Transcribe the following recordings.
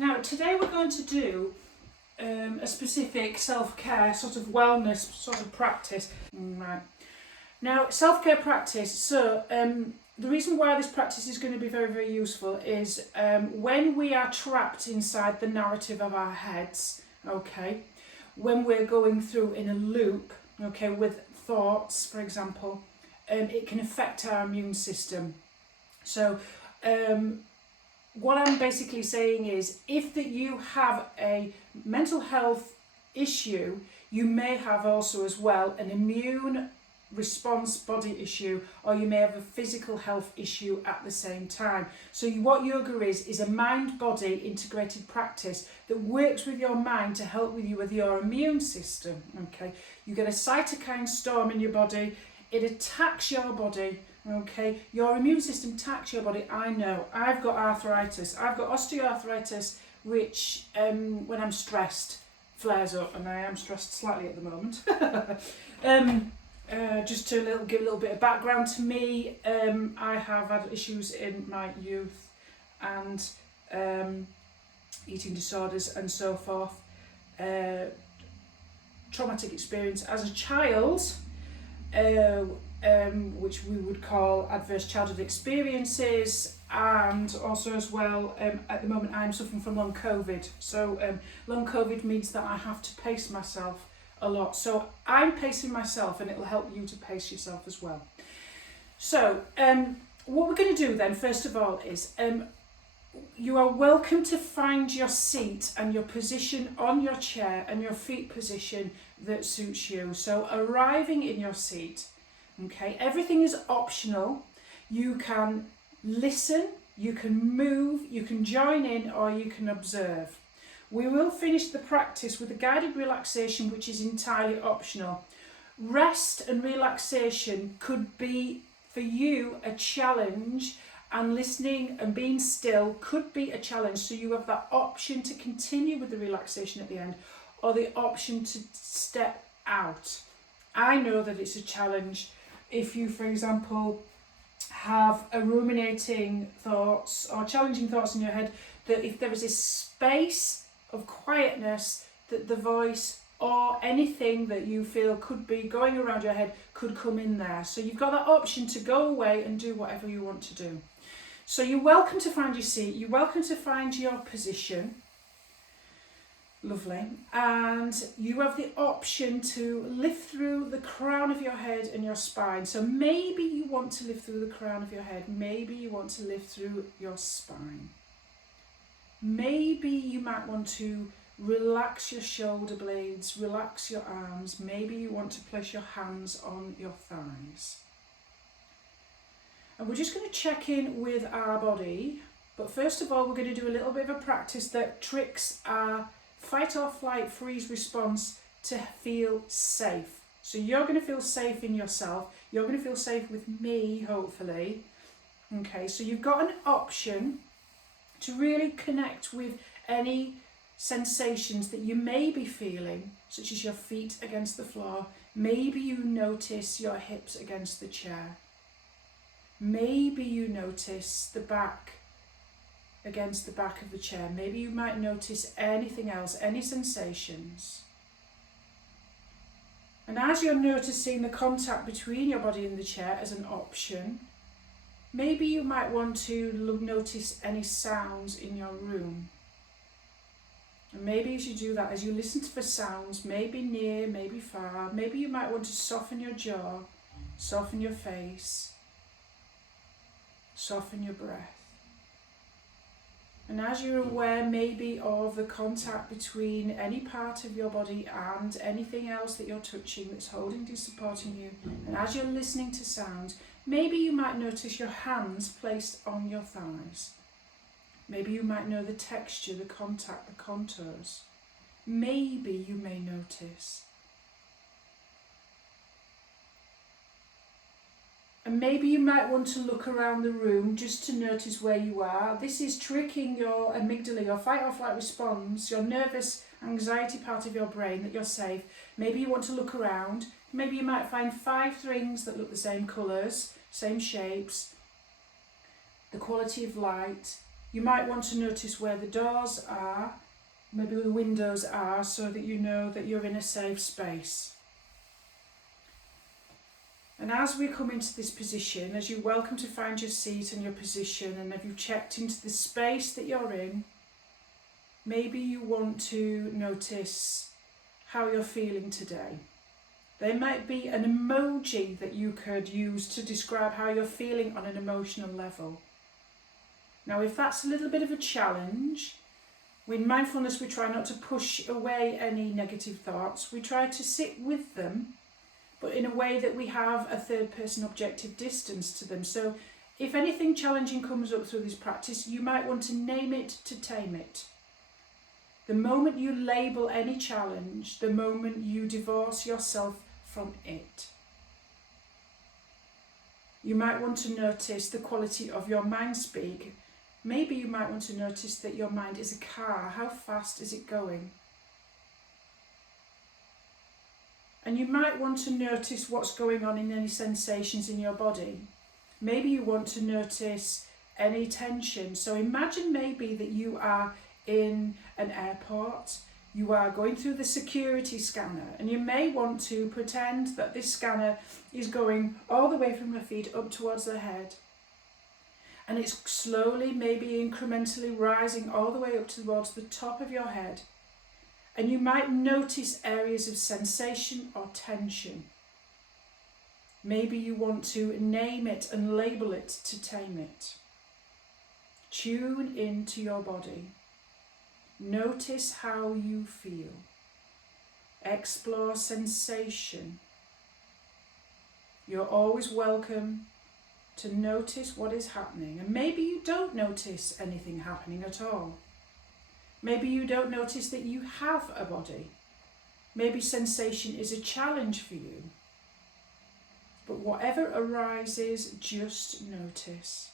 Now today we're going to do a specific self-care sort of wellness sort of practice. Right. Now self-care practice, so the reason why this practice is going to be very, very useful is when we are trapped inside the narrative of our heads, okay, when we're going through in a loop, okay, with thoughts, for example, it can affect our immune system. So what I'm basically saying is, if that you have a mental health issue, you may have also as well an immune response body issue, or you may have a physical health issue at the same time. So what yoga is a mind-body integrated practice that works with your mind to help with your immune system. Okay, you get a cytokine storm in your body, it attacks your body. Okay, your immune system attacks your body. I know, I've got arthritis. I've got osteoarthritis, which when I'm stressed flares up, and I am stressed slightly at the moment. Just to give a little bit of background to me, I have had issues in my youth and eating disorders and so forth. Traumatic experience as a child, which we would call adverse childhood experiences, and also as well at the moment I'm suffering from long COVID. So long COVID means that I have to pace myself a lot. So I'm pacing myself, and it will help you to pace yourself as well. So what we're going to do then, first of all, is you are welcome to find your seat and your position on your chair and your feet position that suits you. So arriving in your seat, okay, everything is optional. You can listen, you can move, you can join in, or you can observe. We will finish the practice with a guided relaxation, which is entirely optional. Rest and relaxation could be for you a challenge, and listening and being still could be a challenge. So you have that option to continue with the relaxation at the end, or the option to step out. I know that it's a challenge if you, for example, have a ruminating thoughts or challenging thoughts in your head, that if there is a space of quietness, that the voice or anything that you feel could be going around your head could come in there. So you've got that option to go away and do whatever you want to do. So you're welcome to find your seat, you're welcome to find your position. Lovely. And you have the option to lift through the crown of your head and your spine. So maybe you want to lift through the crown of your head, maybe you want to lift through your spine. Maybe you might want to relax your shoulder blades, relax your arms. Maybe you want to place your hands on your thighs. And we're just going to check in with our body. But first of all, we're going to do a little bit of a practice that tricks our fight or flight freeze response to feel safe. So you're going to feel safe in yourself. You're going to feel safe with me, hopefully. Okay, so you've got an option to really connect with any sensations that you may be feeling, such as your feet against the floor. Maybe you notice your hips against the chair. Maybe you notice the back against the back of the chair. Maybe you might notice anything else, any sensations. And as you're noticing the contact between your body and the chair as an option, maybe you might want to notice any sounds in your room. And maybe as you do that, as you listen for sounds, maybe near, maybe far, maybe you might want to soften your jaw, soften your face, soften your breath. And as you're aware maybe of the contact between any part of your body and anything else that you're touching that's holding and supporting you, and as you're listening to sounds, maybe you might notice your hands placed on your thighs. Maybe you might know the texture, the contact, the contours. Maybe you may notice. And maybe you might want to look around the room just to notice where you are. This is tricking your amygdala, your fight or flight response, your nervous anxiety part of your brain, that you're safe. Maybe you want to look around. Maybe you might find 5 things that look the same colours, same shapes, the quality of light. You might want to notice where the doors are, maybe where the windows are, so that you know that you're in a safe space. And as we come into this position, as you're welcome to find your seat and your position, and if you've checked into the space that you're in, maybe you want to notice how you're feeling today. There might be an emoji that you could use to describe how you're feeling on an emotional level. Now, if that's a little bit of a challenge, in mindfulness we try not to push away any negative thoughts. We try to sit with them, but in a way that we have a third person objective distance to them. So if anything challenging comes up through this practice, you might want to name it to tame it. The moment you label any challenge, the moment you divorce yourself from it. You might want to notice the quality of your mind speak. Maybe you might want to notice that your mind is a car. How fast is it going? And you might want to notice what's going on in any sensations in your body. Maybe you want to notice any tension. So imagine maybe that you are in an airport, you are going through the security scanner, and you may want to pretend that this scanner is going all the way from your feet up towards the head. And it's slowly, maybe incrementally rising all the way up towards the top of your head. And you might notice areas of sensation or tension. Maybe you want to name it and label it to tame it. Tune into your body. Notice how you feel. Explore sensation. You're always welcome to notice what is happening. And maybe you don't notice anything happening at all. Maybe you don't notice that you have a body. Maybe sensation is a challenge for you. But whatever arises, just notice.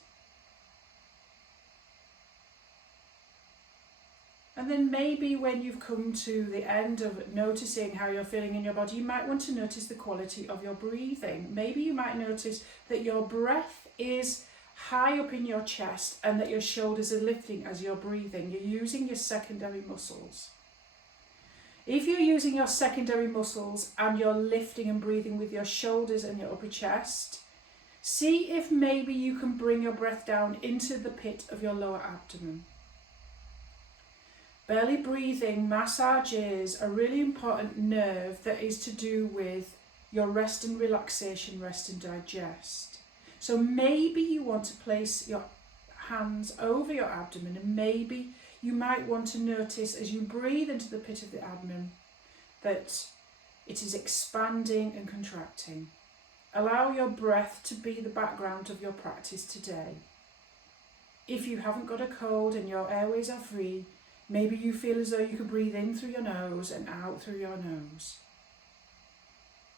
And then maybe when you've come to the end of noticing how you're feeling in your body, you might want to notice the quality of your breathing. Maybe you might notice that your breath is high up in your chest and that your shoulders are lifting as you're breathing. You're using your secondary muscles. If you're using your secondary muscles and you're lifting and breathing with your shoulders and your upper chest, see if maybe you can bring your breath down into the pit of your lower abdomen. Belly breathing massages a really important nerve that is to do with your rest and relaxation, rest and digest. So maybe you want to place your hands over your abdomen, and maybe you might want to notice as you breathe into the pit of the abdomen that it is expanding and contracting. Allow your breath to be the background of your practice today. If you haven't got a cold and your airways are free, maybe you feel as though you could breathe in through your nose and out through your nose.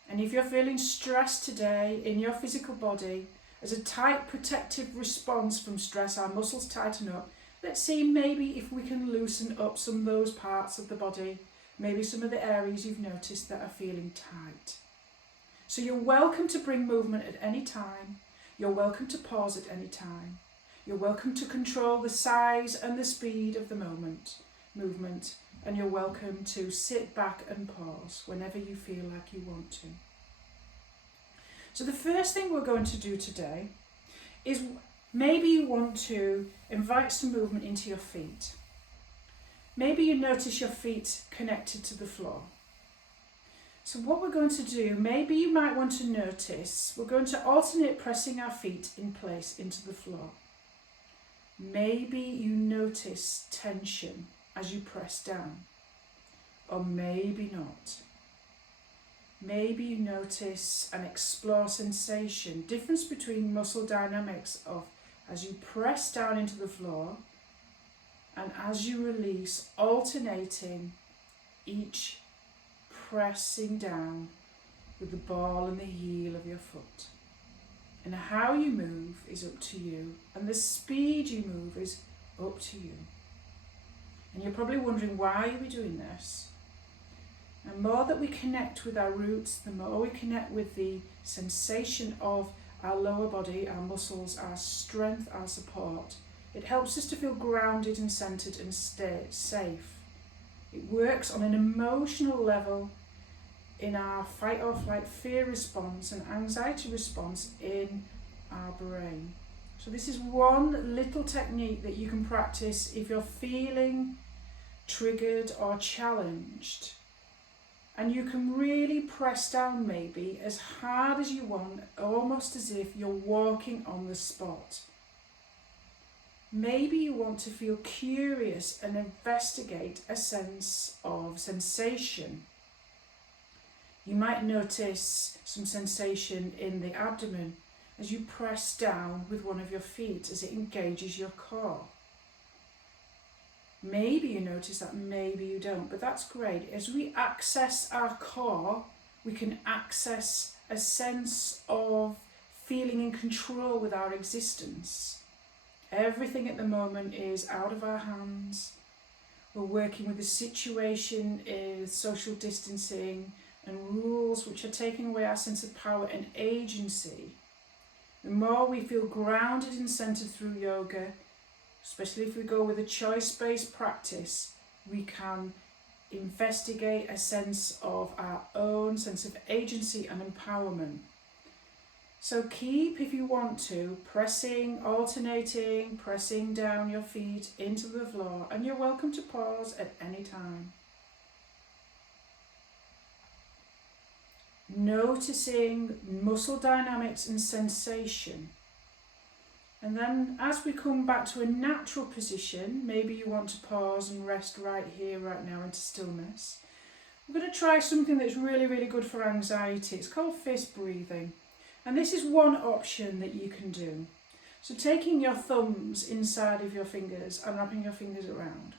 And if you're feeling stressed today in your physical body, as a tight protective response from stress, our muscles tighten up. Let's see maybe if we can loosen up some of those parts of the body, maybe some of the areas you've noticed that are feeling tight. So you're welcome to bring movement at any time. You're welcome to pause at any time. You're welcome to control the size and the speed of the movement, and you're welcome to sit back and pause whenever you feel like you want to. So the first thing we're going to do today is maybe you want to invite some movement into your feet. Maybe you notice your feet connected to the floor. So what we're going to do, maybe you might want to notice, we're going to alternate pressing our feet in place into the floor. Maybe you notice tension as you press down, or maybe not. Maybe you notice and explore sensation, difference between muscle dynamics of as you press down into the floor and as you release, alternating each pressing down with the ball and the heel of your foot. And how you move is up to you, and the speed you move is up to you. And you're probably wondering, why are we doing this? The more that we connect with our roots, the more we connect with the sensation of our lower body, our muscles, our strength, our support, It helps us to feel grounded and centered and stay safe. It works on an emotional level in our fight or flight fear response and anxiety response in our brain. So this is one little technique that you can practice if you're feeling triggered or challenged. And you can really press down maybe as hard as you want, almost as if you're walking on the spot. Maybe you want to feel curious and investigate a sense of sensation. You might notice some sensation in the abdomen as you press down with one of your feet as it engages your core. Maybe you notice that, maybe you don't, but that's great. As we access our core, we can access a sense of feeling in control with our existence. Everything at the moment is out of our hands. We're working with the situation is social distancing and rules which are taking away our sense of power and agency. The more we feel grounded and centered through yoga, especially if we go with a choice-based practice, we can investigate a sense of our own sense of agency and empowerment. So keep, if you want to, alternating, pressing down your feet into the floor, and you're welcome to pause at any time. Noticing muscle dynamics and sensation. And then as we come back to a natural position, maybe you want to pause and rest right here, right now into stillness. We're going to try something that's really, really good for anxiety. It's called fist breathing. And this is one option that you can do. So taking your thumbs inside of your fingers and wrapping your fingers around.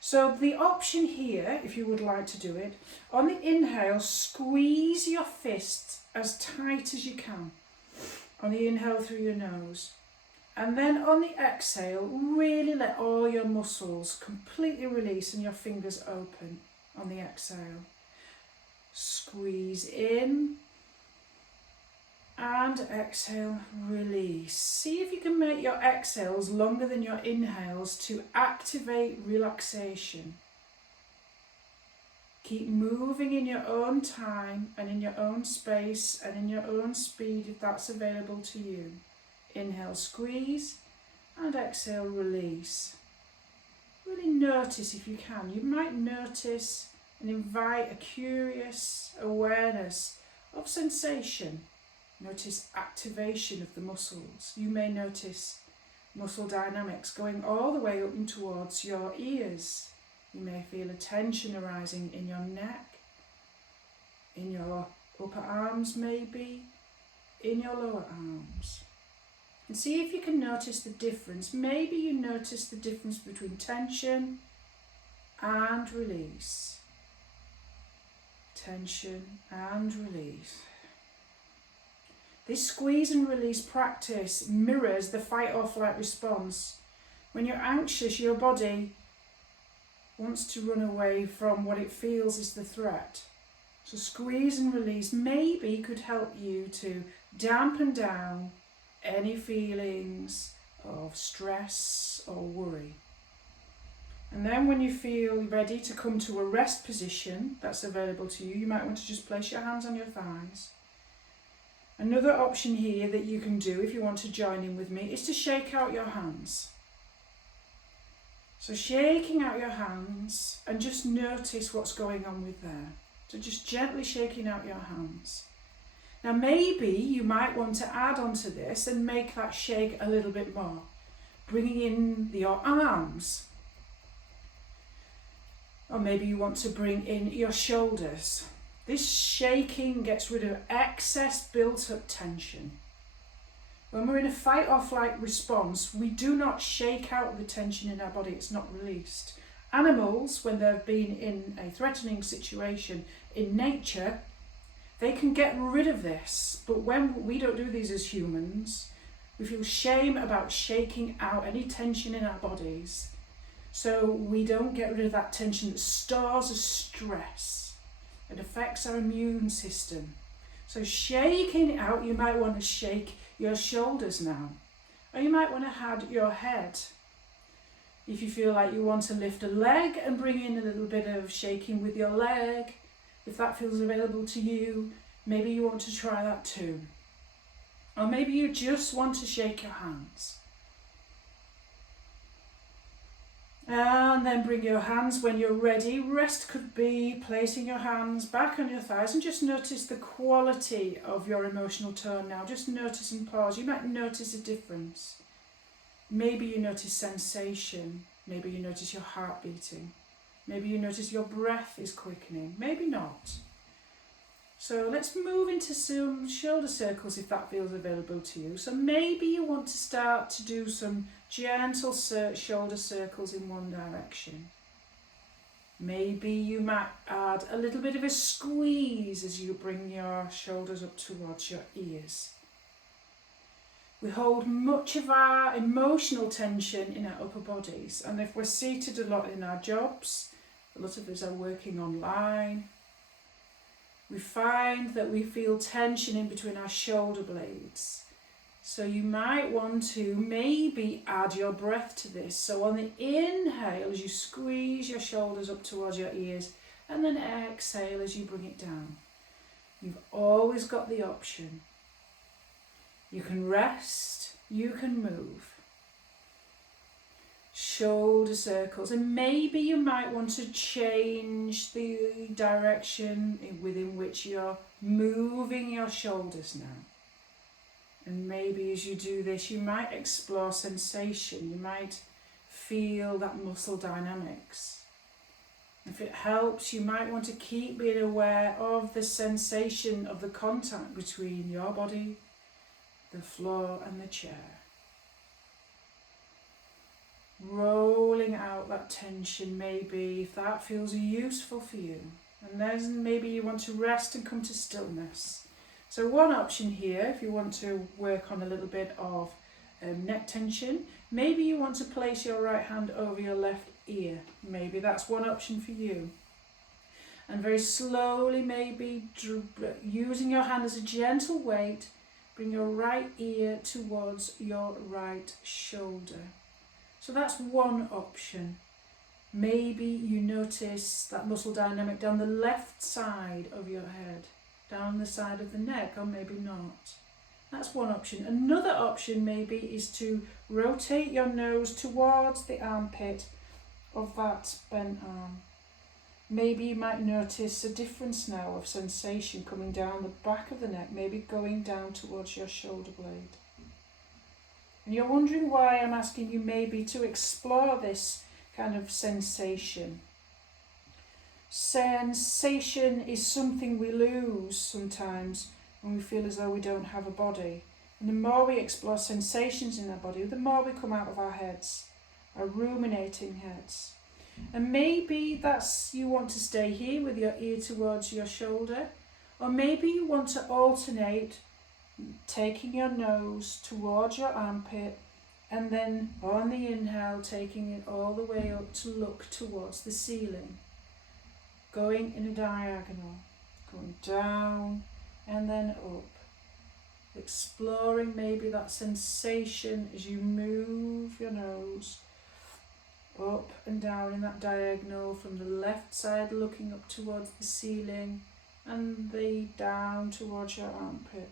So the option here, if you would like to do it, on the inhale, squeeze your fist as tight as you can. On the inhale through your nose. And then on the exhale, really let all your muscles completely release and your fingers open on the exhale. Squeeze in and exhale, release. See if you can make your exhales longer than your inhales to activate relaxation. Keep moving in your own time and in your own space and in your own speed if that's available to you. Inhale, squeeze, and exhale, release. Really notice if you can. You might notice and invite a curious awareness of sensation. Notice activation of the muscles. You may notice muscle dynamics going all the way up and towards your ears. You may feel a tension arising in your neck, in your upper arms maybe, in your lower arms. And see if you can notice the difference. Maybe you notice the difference between tension and release. Tension and release. This squeeze and release practice mirrors the fight or flight response. When you're anxious, your body wants to run away from what it feels is the threat. So squeeze and release maybe could help you to dampen down any feelings of stress or worry. And then when you feel ready to come to a rest position that's available to you, you might want to just place your hands on your thighs. Another option here that you can do if you want to join in with me is to shake out your hands. So shaking out your hands and just notice what's going on with there. So just gently shaking out your hands. Now maybe you might want to add on to this and make that shake a little bit more. Bringing in your arms. Or maybe you want to bring in your shoulders. This shaking gets rid of excess built-up tension. When we're in a fight or flight response, we do not shake out the tension in our body, it's not released. Animals, when they've been in a threatening situation in nature, they can get rid of this. But when we don't do these as humans, we feel shame about shaking out any tension in our bodies. So we don't get rid of that tension that stores as stress. It affects our immune system. So shaking it out, you might want to shake your shoulders now. Or you might want to add your head. If you feel like you want to lift a leg and bring in a little bit of shaking with your leg, if that feels available to you, maybe you want to try that too. Or maybe you just want to shake your hands. And then bring your hands when you're ready. Rest could be placing your hands back on your thighs and just notice the quality of your emotional tone now. Just notice and pause. You might notice a difference. Maybe you notice sensation. Maybe you notice your heart beating. Maybe you notice your breath is quickening. Maybe not. So let's move into some shoulder circles if that feels available to you. So maybe you want to start to do some gentle shoulder circles in one direction. Maybe you might add a little bit of a squeeze as you bring your shoulders up towards your ears. We hold much of our emotional tension in our upper bodies, and if we're seated a lot in our jobs, a lot of us are working online, we find that we feel tension in between our shoulder blades. So you might want to maybe add your breath to this. So on the inhale, as you squeeze your shoulders up towards your ears, and then exhale as you bring it down. You've always got the option. You can rest, you can move. Shoulder circles, and maybe you might want to change the direction within which you're moving your shoulders now. And maybe as you do this, you might explore sensation. You might feel that muscle dynamics. If it helps, you might want to keep being aware of the sensation of the contact between your body, the floor and the chair. Rolling out that tension, maybe, if that feels useful for you. And then maybe you want to rest and come to stillness. So one option here, if you want to work on a little bit of neck tension, maybe you want to place your right hand over your left ear. Maybe that's one option for you. And very slowly, maybe using your hand as a gentle weight, bring your right ear towards your right shoulder. So that's one option. Maybe you notice that muscle dynamic down the left side of your head, down the side of the neck, or maybe not. That's one option. Another option maybe is to rotate your nose towards the armpit of that bent arm. Maybe you might notice a difference now of sensation coming down the back of the neck, maybe going down towards your shoulder blade. And you're wondering why I'm asking you maybe to explore this kind of sensation. Sensation is something we lose sometimes when we feel as though we don't have a body. And the more we explore sensations in our body, the more we come out of our heads, our ruminating heads. And maybe that's you want to stay here with your ear towards your shoulder, or maybe you want to alternate taking your nose towards your armpit and then on the inhale taking it all the way up to look towards the ceiling, going in a diagonal, going down and then up, exploring maybe that sensation as you move your nose up and down in that diagonal from the left side looking up towards the ceiling and the down towards your armpit.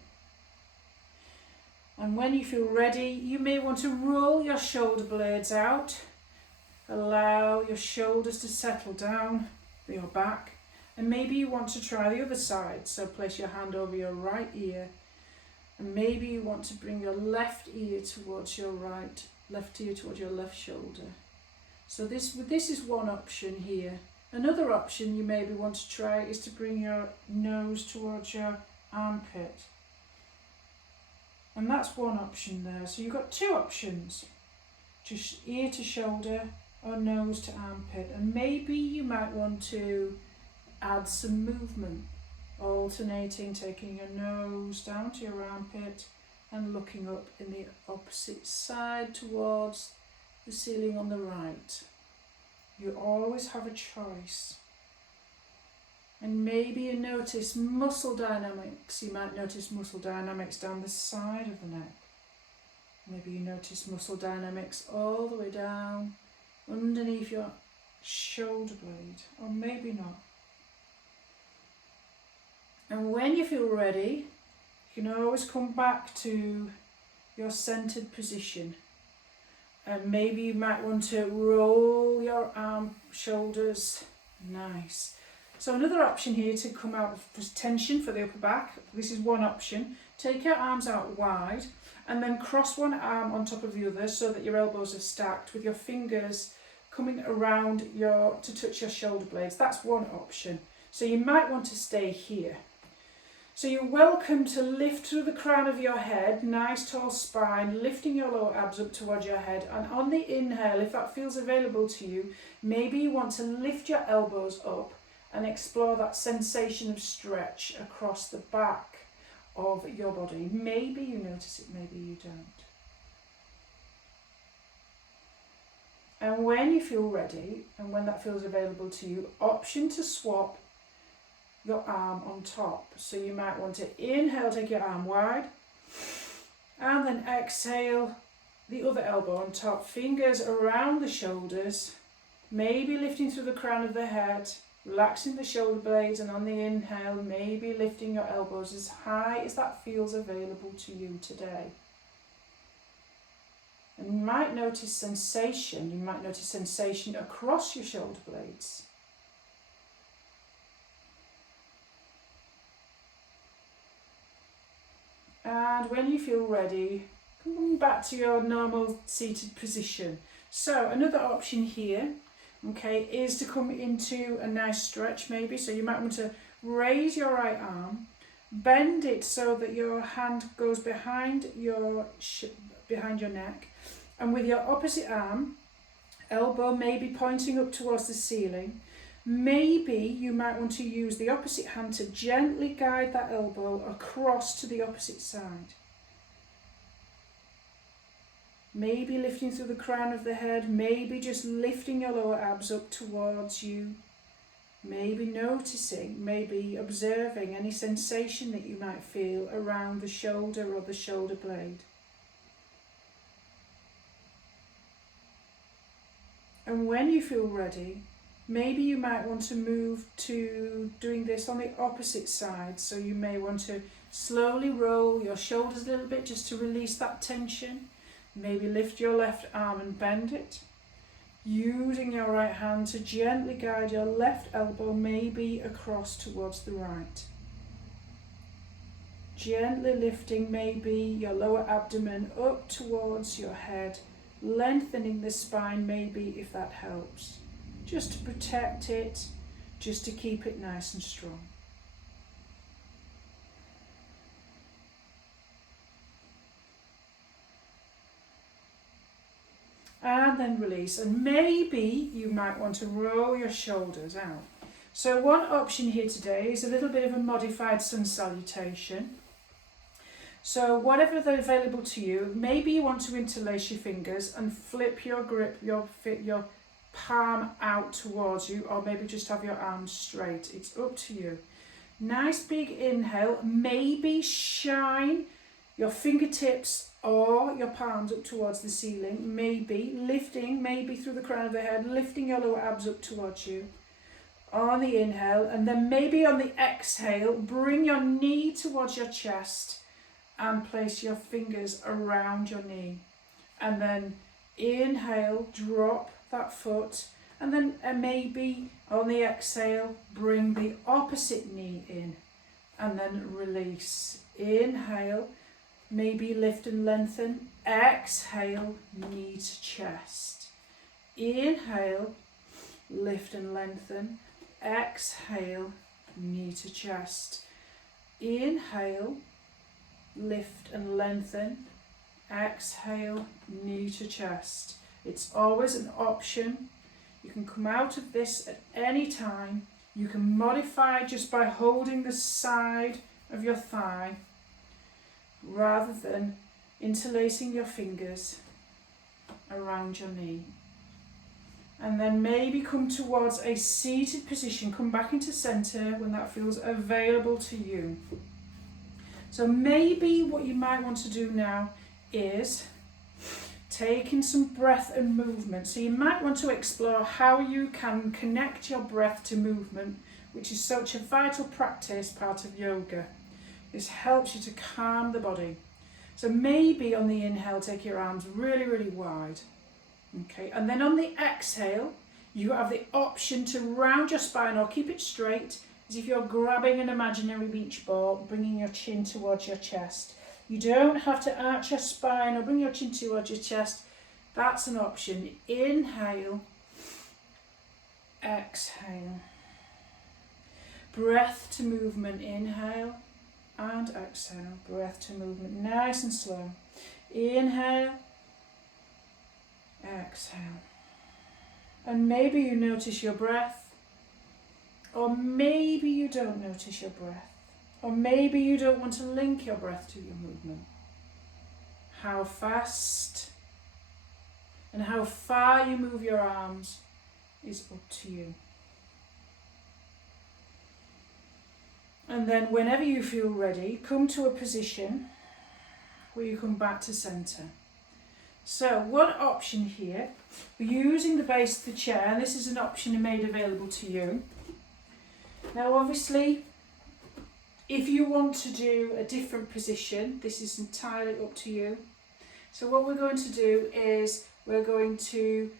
And when you feel ready, you may want to roll your shoulder blades out, allow your shoulders to settle down your back, and maybe you want to try the other side, so place your hand over your right ear, and maybe you want to bring your left ear towards your left ear towards your left shoulder. So this is one option here. Another option you maybe want to try is to bring your nose towards your armpit. And that's one option there. So you've got two options, just ear to shoulder or nose to armpit. And maybe you might want to add some movement, alternating, taking your nose down to your armpit and looking up in the opposite side towards the ceiling on the right. You always have a choice. And maybe you notice muscle dynamics. You might notice muscle dynamics down the side of the neck. Maybe you notice muscle dynamics all the way down underneath your shoulder blade, or maybe not. And when you feel ready, you can always come back to your centered position. And maybe you might want to roll your arm, shoulders. Nice. So another option here to come out of tension for the upper back. This is one option. Take your arms out wide and then cross one arm on top of the other so that your elbows are stacked with your fingers coming around to touch your shoulder blades. That's one option. So you might want to stay here. So you're welcome to lift through the crown of your head, nice tall spine, lifting your lower abs up towards your head. And on the inhale, if that feels available to you, maybe you want to lift your elbows up and explore that sensation of stretch across the back of your body. Maybe you notice it, maybe you don't. And when you feel ready, and when that feels available to you, option to swap your arm on top. So you might want to inhale, take your arm wide, and then exhale, the other elbow on top, fingers around the shoulders, maybe lifting through the crown of the head, relaxing the shoulder blades, and on the inhale, maybe lifting your elbows as high as that feels available to you today. And you might notice sensation, across your shoulder blades. And when you feel ready, come back to your normal seated position. So another option here, okay, is to come into a nice stretch maybe. So you might want to raise your right arm, bend it so that your hand goes behind your neck, and with your opposite arm, elbow maybe pointing up towards the ceiling. Maybe you might want to use the opposite hand to gently guide that elbow across to the opposite side. Maybe lifting through the crown of the head, maybe just lifting your lower abs up towards you. Maybe noticing, maybe observing any sensation that you might feel around the shoulder or the shoulder blade. And when you feel ready, maybe you might want to move to doing this on the opposite side. So you may want to slowly roll your shoulders a little bit just to release that tension. Maybe lift your left arm and bend it. Using your right hand to gently guide your left elbow maybe across towards the right. Gently lifting maybe your lower abdomen up towards your head, lengthening the spine maybe if that helps. Just to protect it, just to keep it nice and strong. And then release. And maybe you might want to roll your shoulders out. So one option here today is a little bit of a modified sun salutation. So whatever they're available to you, maybe you want to interlace your fingers and flip your grip, your palm out towards you, or maybe just have your arms straight. It's up to you. Nice big inhale. Maybe shine your fingertips or your palms up towards the ceiling. Maybe lifting, maybe through the crown of the head, lifting your lower abs up towards you on the inhale. And then maybe on the exhale, bring your knee towards your chest and place your fingers around your knee. And then inhale, drop that foot, and then maybe on the exhale bring the opposite knee in and then release. Inhale, maybe lift and lengthen. Exhale, knee to chest. Inhale, lift and lengthen. Exhale, knee to chest. Inhale, lift and lengthen. Exhale, knee to chest. It's always an option. You can come out of this at any time. You can modify just by holding the side of your thigh rather than interlacing your fingers around your knee. And then maybe come towards a seated position. Come back into center when that feels available to you. So maybe what you might want to do now is taking some breath and movement. So you might want to explore how you can connect your breath to movement, which is such a vital practice part of yoga. This helps you to calm the body. So maybe on the inhale, take your arms really, really wide. Okay, and then on the exhale, you have the option to round your spine or keep it straight, as if you're grabbing an imaginary beach ball, bringing your chin towards your chest. You don't have to arch your spine or bring your chin towards your chest. That's an option. Inhale, exhale. Breath to movement, inhale and exhale. Breath to movement, nice and slow. Inhale, exhale. And maybe you notice your breath, or maybe you don't notice your breath. Or maybe you don't want to link your breath to your movement. How fast and how far you move your arms is up to you. And then whenever you feel ready, come to a position where you come back to centre. So one option here, we're using the base of the chair, and this is an option made available to you. Now obviously, if you want to do a different position, this is entirely up to you. So what we're going to do is we're going to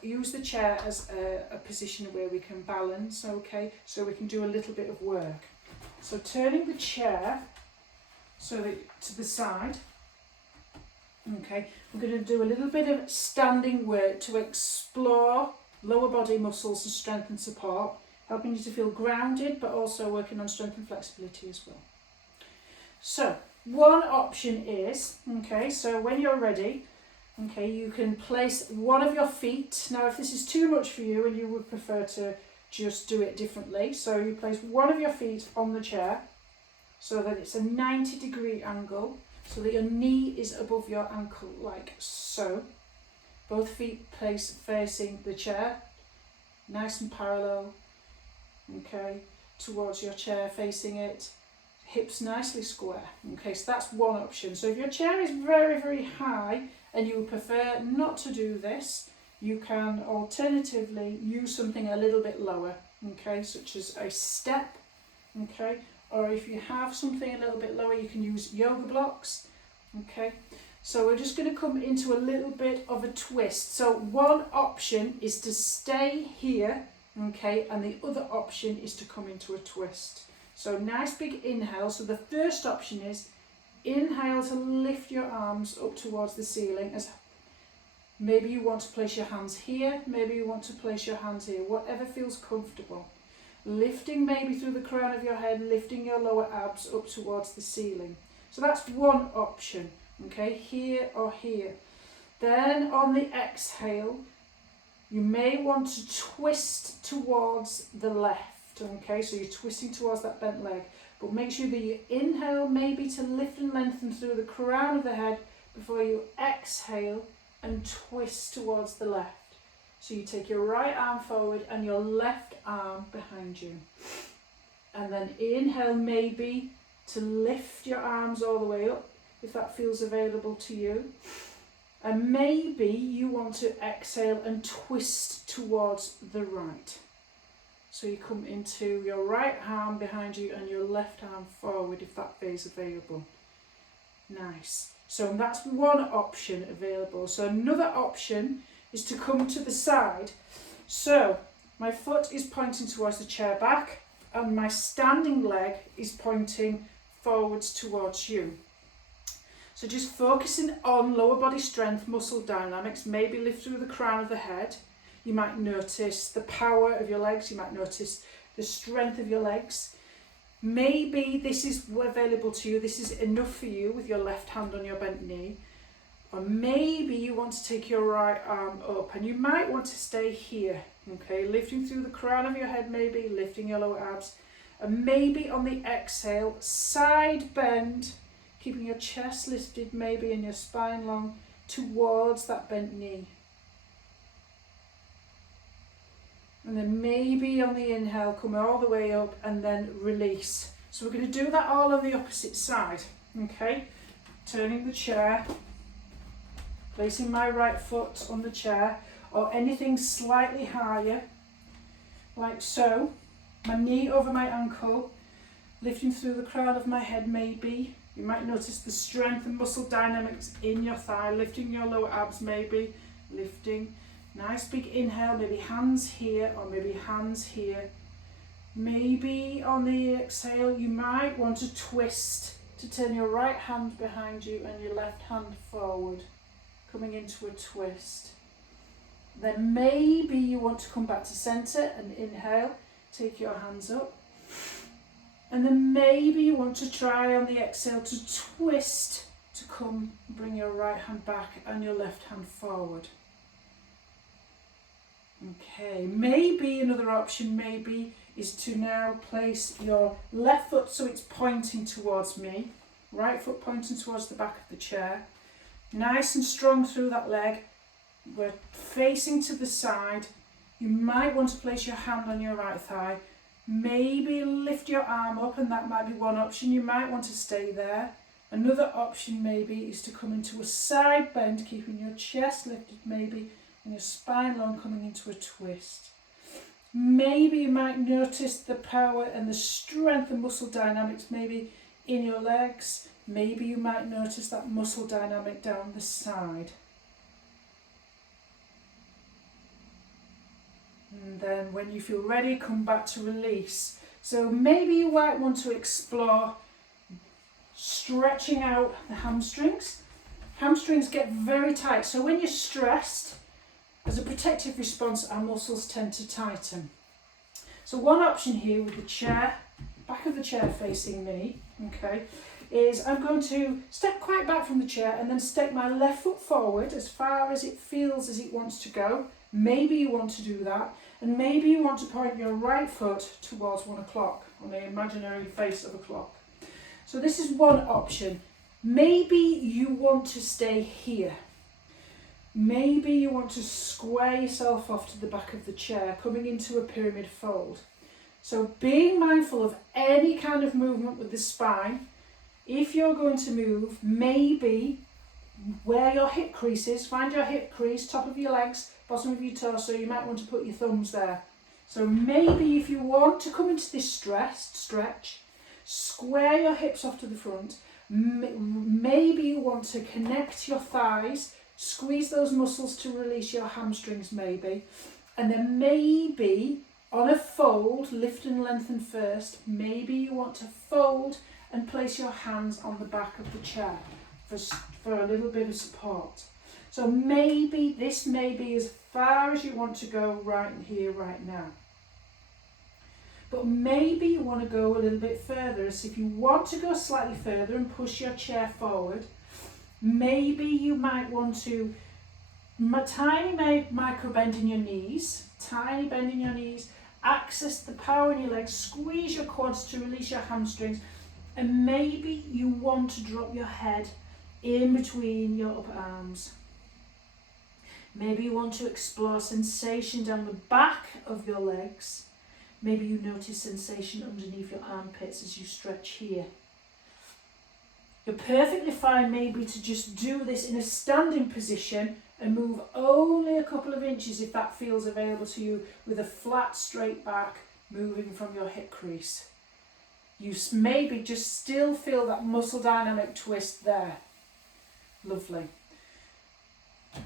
use the chair as a position where we can balance, okay? So we can do a little bit of work. So turning the chair so that to the side, okay, we're going to do a little bit of standing work to explore lower body muscles and strength and support, helping you to feel grounded, but also working on strength and flexibility as well. So one option is, okay, so when you're ready, okay, you can place one of your feet. Now if this is too much for you and you would prefer to just do it differently, so you place one of your feet on the chair so that it's a 90-degree angle, so that your knee is above your ankle like so. Both feet placed facing the chair, nice and parallel. Okay, towards your chair, facing it, hips nicely square. Okay, so that's one option. So if your chair is very, very high and you would prefer not to do this, you can alternatively use something a little bit lower, okay, such as a step, okay, or if you have something a little bit lower, you can use yoga blocks, okay. So we're just going to come into a little bit of a twist. So one option is to stay here, okay, and the other option is to come into a twist. So nice big inhale. So the first option is inhale to lift your arms up towards the ceiling. As maybe you want to place your hands here, maybe you want to place your hands here, whatever feels comfortable. Lifting maybe through the crown of your head, lifting your lower abs up towards the ceiling. So that's one option, okay, here or here. Then on the exhale, you may want to twist towards the left, okay, so you're twisting towards that bent leg, but make sure that you inhale maybe to lift and lengthen through the crown of the head before you exhale and twist towards the left. So you take your right arm forward and your left arm behind you. And then inhale maybe to lift your arms all the way up, if that feels available to you. And maybe you want to exhale and twist towards the right. So you come into your right arm behind you and your left arm forward, if that feels available. Nice. So that's one option available. So another option is to come to the side. So my foot is pointing towards the chair back and my standing leg is pointing forwards towards you. So just focusing on lower body strength, muscle dynamics, maybe lift through the crown of the head. You might notice the power of your legs, you might notice the strength of your legs. Maybe this is available to you, this is enough for you with your left hand on your bent knee. Or maybe you want to take your right arm up and you might want to stay here, okay, lifting through the crown of your head, maybe lifting your lower abs. And maybe on the exhale, side bend, keeping your chest lifted maybe and your spine long towards that bent knee. And then maybe on the inhale, come all the way up and then release. So we're going to do that all on the opposite side, okay? Turning the chair placing my right foot on the chair or anything slightly higher, like so. My knee over my ankle, lifting through the crown of my head maybe. You might notice the strength and muscle dynamics in your thigh, lifting your lower abs maybe, lifting. Nice big inhale, maybe hands here or maybe hands here. Maybe on the exhale you might want to twist to turn your right hand behind you and your left hand forward, coming into a twist. Then maybe you want to come back to centre and inhale, take your hands up. And then maybe you want to try on the exhale to twist to come, bring your right hand back and your left hand forward. Okay, maybe another option maybe is to now place your left foot so it's pointing towards me, right foot pointing towards the back of the chair. Nice and strong through that leg. We're facing to the side. You might want to place your hand on your right thigh. Maybe lift your arm up, and that might be one option. You might want to stay there. Another option maybe is to come into a side bend, keeping your chest lifted maybe, and your spine long, coming into a twist. Maybe you might notice the power and the strength and muscle dynamics maybe in your legs. Maybe you might notice that muscle dynamic down the side. And then when you feel ready, come back to release. So maybe you might want to explore stretching out the hamstrings. Hamstrings get very tight, so when you're stressed, as a protective response, our muscles tend to tighten. So one option here with the chair, back of the chair facing me, okay, is I'm going to step quite back from the chair and then step my left foot forward as far as it feels as it wants to go. Maybe you want to do that, and maybe you want to point your right foot towards 1 o'clock on the imaginary face of a clock. So this is one option. Maybe you want to stay here. Maybe you want to square yourself off to the back of the chair, coming into a pyramid fold. So being mindful of any kind of movement with the spine. If you're going to move, maybe where your hip crease is, find your hip crease, top of your legs, bottom of your torso, you might want to put your thumbs there. So maybe if you want to come into this stretch, square your hips off to the front. Maybe you want to connect your thighs, squeeze those muscles to release your hamstrings maybe. And then maybe on a fold, lift and lengthen first, maybe you want to fold and place your hands on the back of the chair for a little bit of support. So maybe this may be as far as you want to go right here, right now. But maybe you want to go a little bit further. So if you want to go slightly further and push your chair forward, maybe you might want to tiny micro bend in your knees, tiny bend in your knees, access the power in your legs, squeeze your quads to release your hamstrings, and maybe you want to drop your head in between your upper arms. Maybe you want to explore sensation down the back of your legs. Maybe you notice sensation underneath your armpits as you stretch here. You're perfectly fine maybe to just do this in a standing position and move only a couple of inches if that feels available to you, with a flat straight back moving from your hip crease. You maybe just still feel that muscle dynamic twist there. Lovely.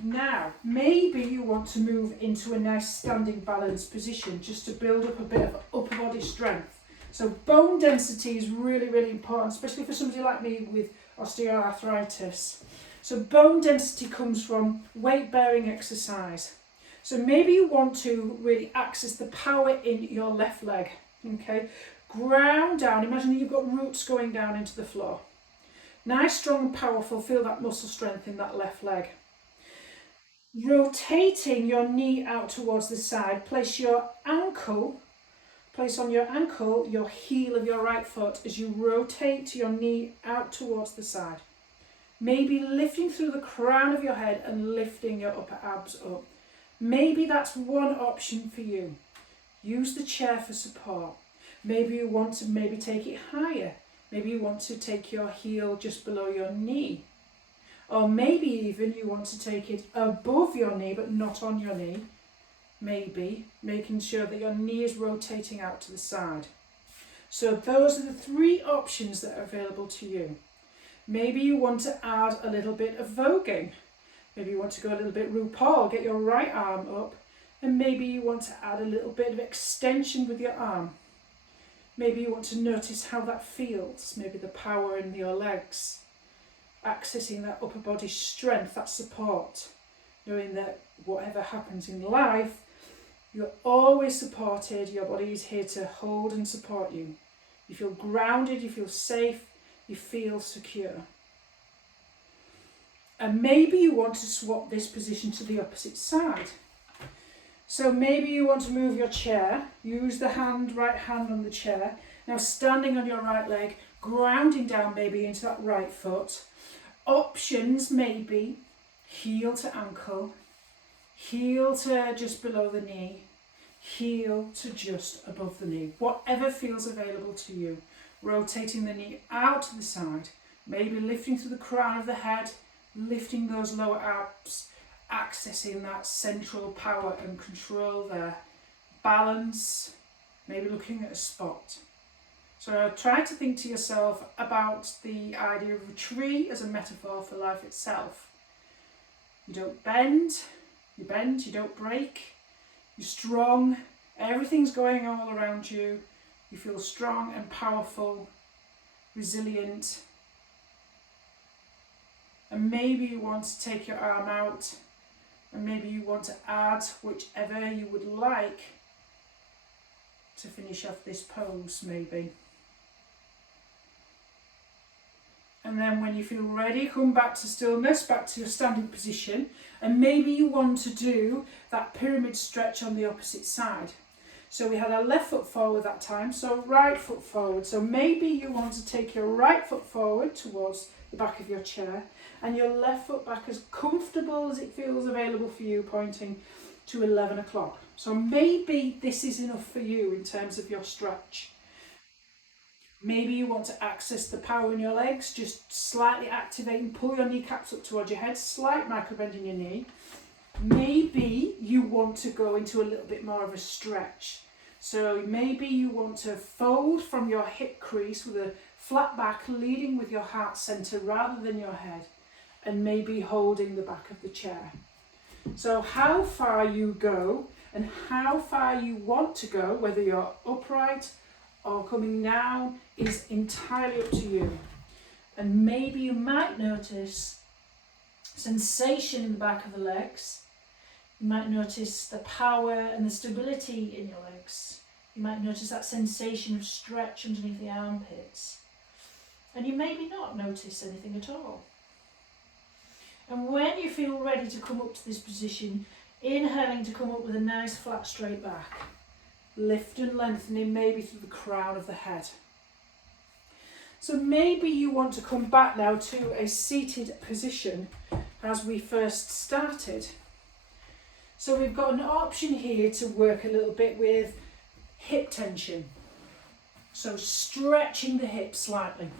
Now, maybe you want to move into a nice standing balance position just to build up a bit of upper body strength. So bone density is really, really important, especially for somebody like me with osteoarthritis. So bone density comes from weight-bearing exercise. So maybe you want to really access the power in your left leg, okay? Ground down, imagine that you've got roots going down into the floor. Nice, strong and powerful, feel that muscle strength in that left leg. Rotating your knee out towards the side, place on your ankle your heel of your right foot as you rotate your knee out towards the side. Maybe lifting through the crown of your head and lifting your upper abs up. Maybe that's one option for you. Use the chair for support. Maybe you want to take it higher. Maybe you want to take your heel just below your knee. Or maybe even you want to take it above your knee but not on your knee. Maybe making sure that your knee is rotating out to the side. So those are the 3 options that are available to you. Maybe you want to add a little bit of voguing. Maybe you want to go a little bit RuPaul, get your right arm up, and maybe you want to add a little bit of extension with your arm. Maybe you want to notice how that feels, maybe the power in your legs, accessing that upper body strength, that support, knowing that whatever happens in life, you're always supported, your body is here to hold and support you. You feel grounded, you feel safe, you feel secure. And maybe you want to swap this position to the opposite side. So maybe you want to move your chair, use the right hand on the chair, now standing on your right leg, grounding down maybe into that right foot. Options maybe heel to ankle, heel to just below the knee, heel to just above the knee, whatever feels available to you. Rotating the knee out to the side, maybe lifting through the crown of the head, lifting those lower abs, accessing that central power and control there. Balance, maybe looking at a spot. So try to think to yourself about the idea of a tree as a metaphor for life itself. You don't bend, you don't break, you're strong, everything's going all around you, you feel strong and powerful, resilient. And maybe you want to take your arm out, and maybe you want to add whichever you would like to finish off this pose maybe. And then when you feel ready, come back to stillness, back to your standing position, and maybe you want to do that pyramid stretch on the opposite side. So we had our left foot forward that time, so right foot forward. So maybe you want to take your right foot forward towards the back of your chair and your left foot back as comfortable as it feels available for you, pointing to 11 o'clock. So maybe this is enough for you in terms of your stretch. Maybe you want to access the power in your legs, just slightly activate and pull your kneecaps up towards your head, slight micro bend in your knee. Maybe you want to go into a little bit more of a stretch. So maybe you want to fold from your hip crease with a flat back, leading with your heart centre rather than your head, and maybe holding the back of the chair. So how far you go and how far you want to go, whether you're upright or coming down, is entirely up to you. And maybe you might notice sensation in the back of the legs. You might notice the power and the stability in your legs. You might notice that sensation of stretch underneath the armpits. And you maybe not notice anything at all. And when you feel ready to come up to this position, inhaling to come up with a nice flat straight back. Lift and lengthening maybe through the crown of the head. So maybe you want to come back now to a seated position as we first started. So we've got an option here to work a little bit with hip tension. So stretching the hips slightly.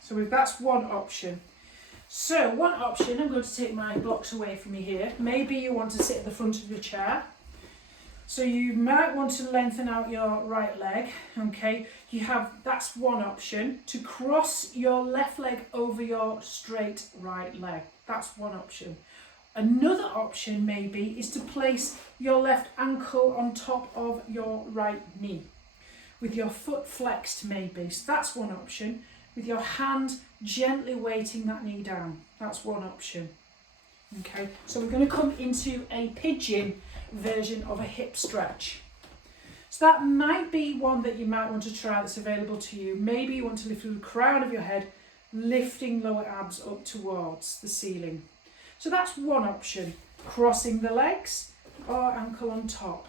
So that's one option. So one option, I'm going to take my blocks away from you here. Maybe you want to sit at the front of your chair. So you might want to lengthen out your right leg, okay? That's one option, to cross your left leg over your straight right leg. That's one option. Another option maybe is to place your left ankle on top of your right knee with your foot flexed maybe. So that's one option, with your hand gently weighting that knee down. That's one option. Okay, so we're going to come into a pigeon version of a hip stretch. So that might be one that you might want to try that's available to you. Maybe you want to lift through the crown of your head, lifting lower abs up towards the ceiling. So that's one option, crossing the legs or ankle on top.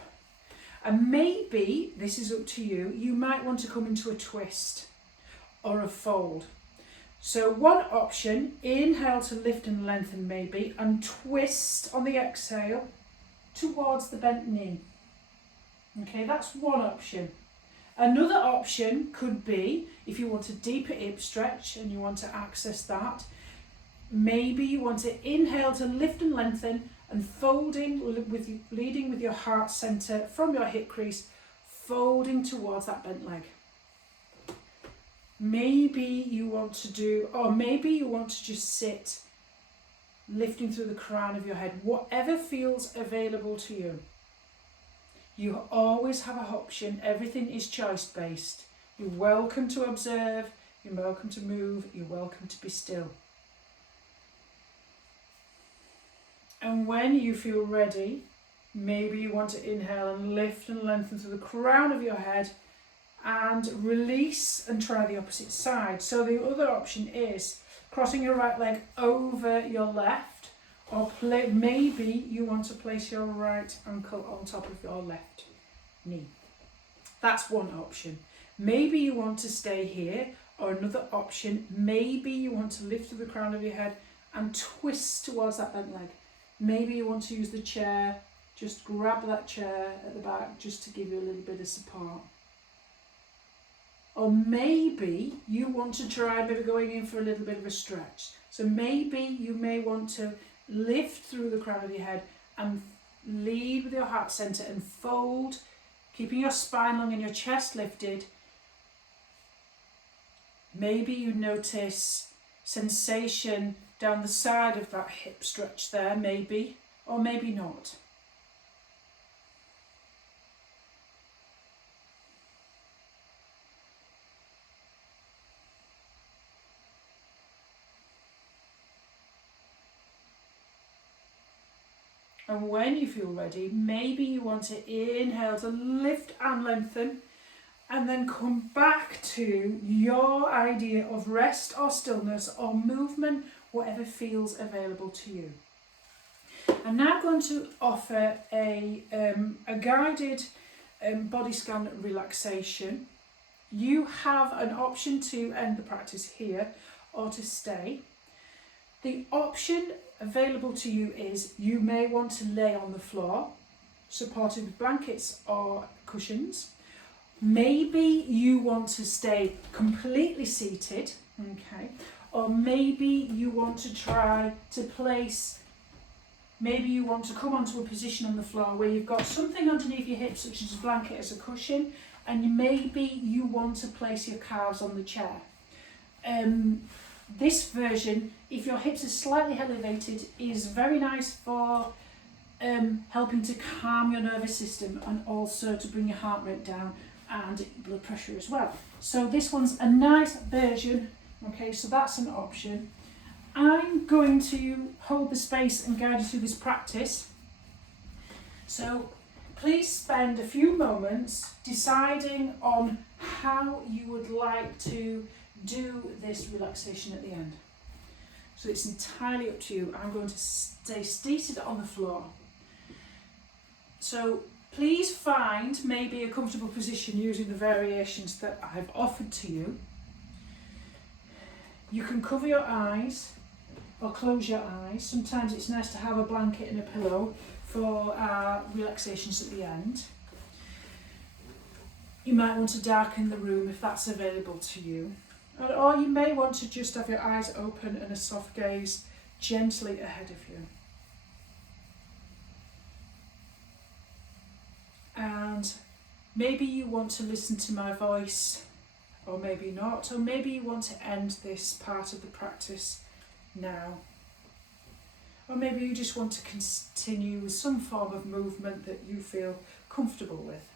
And maybe, this is up to you, you might want to come into a twist or a fold. So one option, inhale to lift and lengthen maybe, and twist on the exhale towards the bent knee. Okay, that's one option. Another option could be, if you want a deeper hip stretch and you want to access that, Maybe you want to inhale to lift and lengthen and folding, leading with your heart centre from your hip crease, folding towards that bent leg. Maybe you want to do, or maybe you want to just sit, lifting through the crown of your head, whatever feels available to you. You always have an option. Everything is choice-based. You're welcome to observe, you're welcome to move, you're welcome to be still. And when you feel ready, maybe you want to inhale and lift and lengthen through the crown of your head and release and try the opposite side. So the other option is crossing your right leg over your left, or maybe you want to place your right ankle on top of your left knee. That's one option. Maybe you want to stay here, or another option, maybe you want to lift through the crown of your head and twist towards that bent leg. Maybe you want to use the chair, just grab that chair at the back just to give you a little bit of support. Or maybe you want to try maybe going in for a little bit of a stretch. So maybe you may want to lift through the crown of your head and lead with your heart centre and fold, keeping your spine long and your chest lifted. Maybe you notice sensation down the side of that hip stretch there, maybe, or maybe not. And when you feel ready, maybe you want to inhale to lift and lengthen, and then come back to your idea of rest or stillness or movement, whatever feels available to you. I'm now going to offer a guided body scan relaxation. You have an option to end the practice here or to stay. The option available to you is you may want to lay on the floor, supported with blankets or cushions. Maybe you want to stay completely seated, okay? Or maybe you want to try to place, maybe you want to come onto a position on the floor where you've got something underneath your hips, such as a blanket as a cushion, and maybe you want to place your calves on the chair. This version, if your hips are slightly elevated, is very nice for helping to calm your nervous system and also to bring your heart rate down and blood pressure as well. So this one's a nice version, okay, so that's an option. I'm going to hold the space and guide you through this practice. So please spend a few moments deciding on how you would like to do this relaxation at the end. So it's entirely up to you. I'm going to stay seated on the floor. So please find maybe a comfortable position using the variations that I've offered to you. You can cover your eyes or close your eyes. Sometimes it's nice to have a blanket and a pillow for our relaxations at the end. You might want to darken the room if that's available to you. Or you may want to just have your eyes open and a soft gaze gently ahead of you. And maybe you want to listen to my voice, or maybe not, or maybe you want to end this part of the practice now. Or maybe you just want to continue with some form of movement that you feel comfortable with.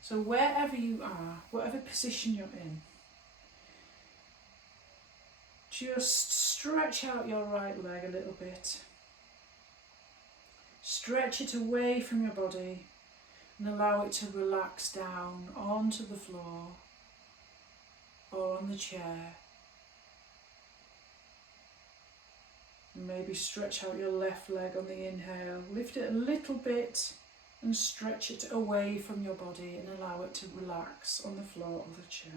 So wherever you are, whatever position you're in, just stretch out your right leg a little bit. Stretch it away from your body and allow it to relax down onto the floor or on the chair. Maybe stretch out your left leg on the inhale. Lift it a little bit and stretch it away from your body and allow it to relax on the floor or the chair.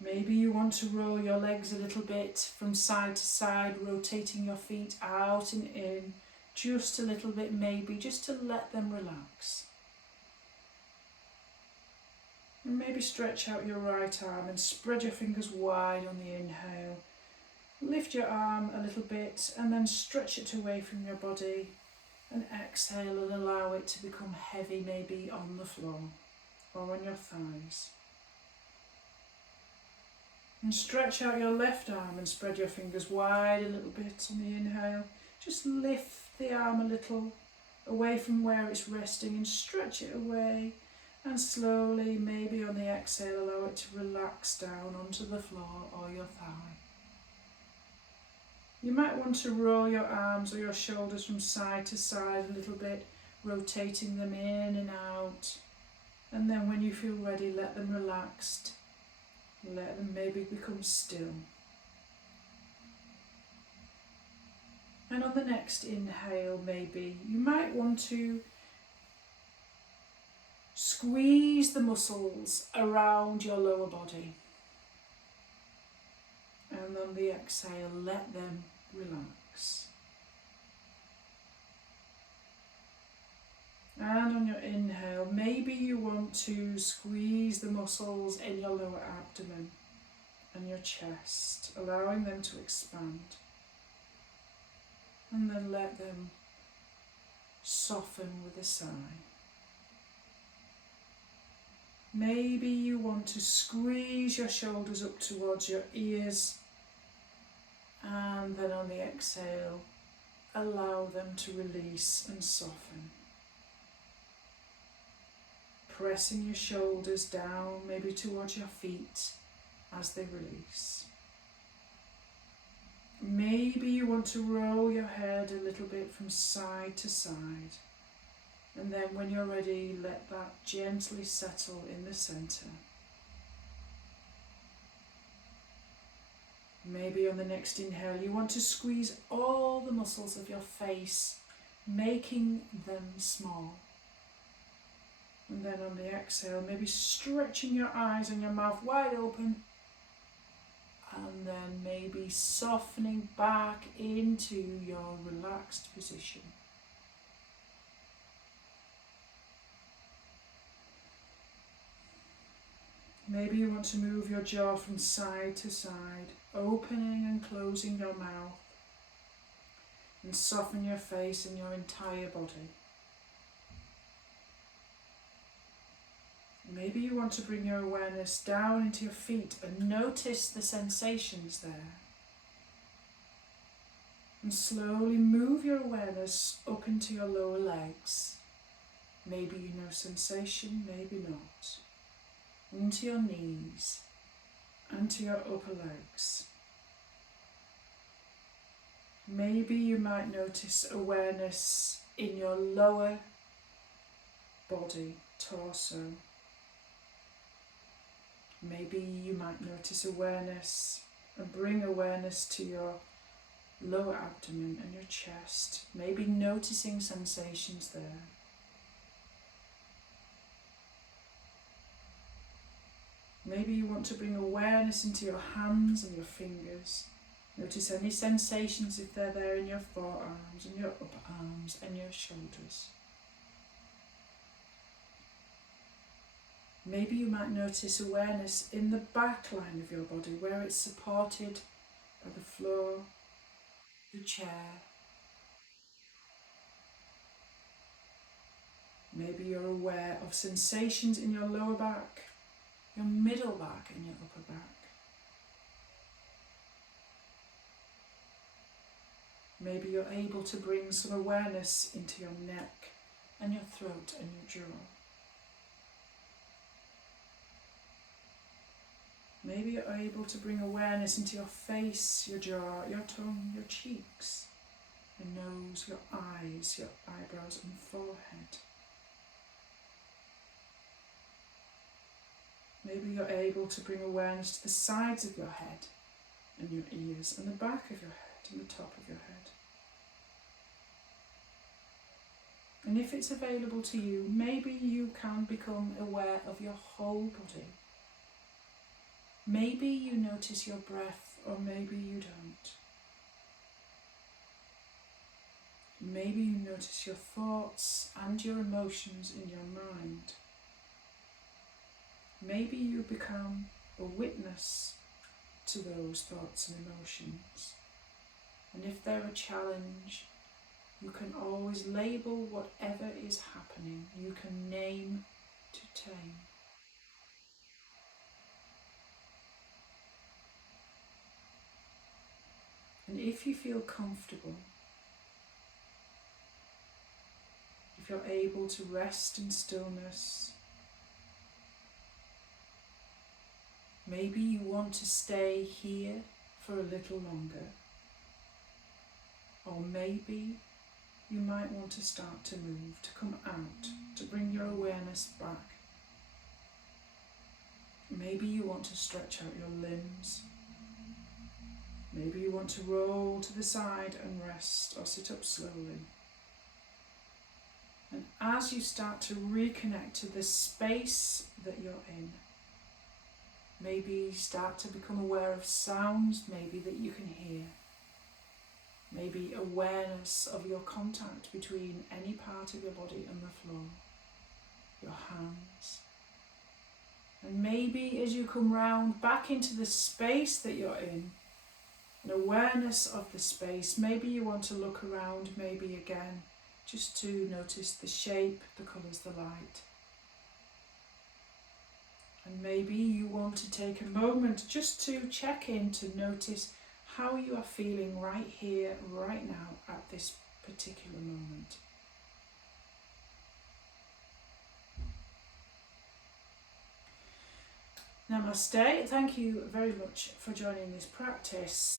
Maybe you want to roll your legs a little bit from side to side, rotating your feet out and in, just a little bit maybe, just to let them relax. And maybe stretch out your right arm and spread your fingers wide on the inhale. Lift your arm a little bit and then stretch it away from your body. And exhale and allow it to become heavy, maybe on the floor or on your thighs. And stretch out your left arm and spread your fingers wide a little bit on the inhale. Just lift the arm a little away from where it's resting and stretch it away. And slowly, maybe on the exhale, allow it to relax down onto the floor or your thigh. You might want to roll your arms or your shoulders from side to side a little bit, rotating them in and out. And then when you feel ready, let them relax. Let them maybe become still. And on the next inhale, maybe, you might want to squeeze the muscles around your lower body. And on the exhale, let them relax. And on your inhale, maybe you want to squeeze the muscles in your lower abdomen and your chest, allowing them to expand. And then let them soften with a sigh. Maybe you want to squeeze your shoulders up towards your ears, and then on the exhale, allow them to release and soften. Pressing your shoulders down, maybe towards your feet as they release. Maybe you want to roll your head a little bit from side to side. And then when you're ready, let that gently settle in the center. Maybe on the next inhale, you want to squeeze all the muscles of your face, making them small. And then on the exhale, maybe stretching your eyes and your mouth wide open. And then maybe softening back into your relaxed position. Maybe you want to move your jaw from side to side, opening and closing your mouth, and soften your face and your entire body. Maybe you want to bring your awareness down into your feet and notice the sensations there. And slowly move your awareness up into your lower legs. Maybe you know sensation, maybe not. Into your knees and to your upper legs. Maybe you might notice awareness in your lower body, torso. Maybe you might notice awareness and bring awareness to your lower abdomen and your chest. Maybe noticing sensations there. Maybe you want to bring awareness into your hands and your fingers. Notice any sensations if they're there in your forearms and your upper arms and your shoulders. Maybe you might notice awareness in the back line of your body where it's supported by the floor, the chair. Maybe you're aware of sensations in your lower back, your middle back and your upper back. Maybe you're able to bring some awareness into your neck and your throat and your jaw. Maybe you're able to bring awareness into your face, your jaw, your tongue, your cheeks, your nose, your eyes, your eyebrows and forehead. Maybe you're able to bring awareness to the sides of your head and your ears and the back of your head and the top of your head. And if it's available to you, maybe you can become aware of your whole body. Maybe you notice your breath, or maybe you don't. Maybe you notice your thoughts and your emotions in your mind. maybe you become a witness to those thoughts and emotions. And if they're a challenge, you can always label whatever is happening. You can name to tame. And if you feel comfortable, if you're able to rest in stillness, maybe you want to stay here for a little longer. Or maybe you might want to start to move, to come out, to bring your awareness back. Maybe you want to stretch out your limbs. Maybe you want to roll to the side and rest, or sit up slowly. And as you start to reconnect to the space that you're in, maybe start to become aware of sounds maybe that you can hear. Maybe awareness of your contact between any part of your body and the floor, your hands. And maybe as you come round back into the space that you're in, an awareness of the space, maybe you want to look around, maybe again, just to notice the shape, the colours, the light. And maybe you want to take a moment just to check in, to notice how you are feeling right here, right now, at this particular moment. Namaste. Thank you very much for joining this practice.